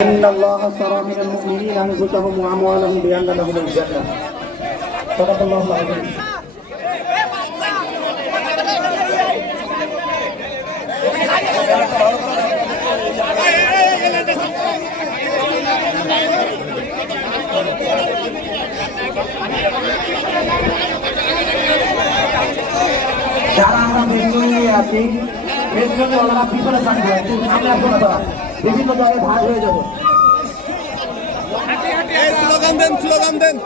إن الله اشترى من المؤمنين أنفسهم وأموالهم بأن لهم الجنة. صدق الله العظيم. যারা আমরা বেঙ্গলি আছি বেঙ্গলি ওরা পিছনে থাকবে, সামনে আসবো না, তারা বিভিন্ন জায়গায় ভাগ হয়ে যাবো। স্লোগান দেন, স্লোগান দেন।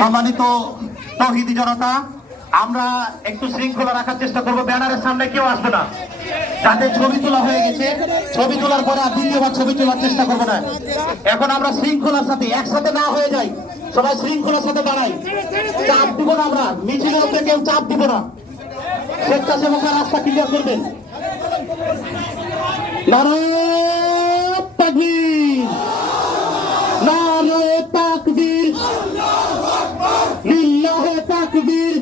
সম্মানিত তৌহিদি জনতা, আমরা একটু শৃঙ্খলা রাখার চেষ্টা করবো। ব্যানারের সামনে কেউ আসবে না, যাদের ছবি তোলা হয়ে গেছে ছবি তোলার পরে আর দ্বিতীয়বার ছবি তোলার চেষ্টা করবো না। এখন আমরা শৃঙ্খলার সাথে একসাথে না হয়ে যাই, সবাই শৃঙ্খলার সাথে দাঁড়াই। চাপ দিব না, আমরা মিছিলের উপরে কেউ চাপ দিব না। স্বেচ্ছাসেবকরা রাস্তা ক্লিয়ার করবেন। নারায়ণ তাকবীর, নারায়ণ তাকবীর, লিল্লাহে তাকবীর।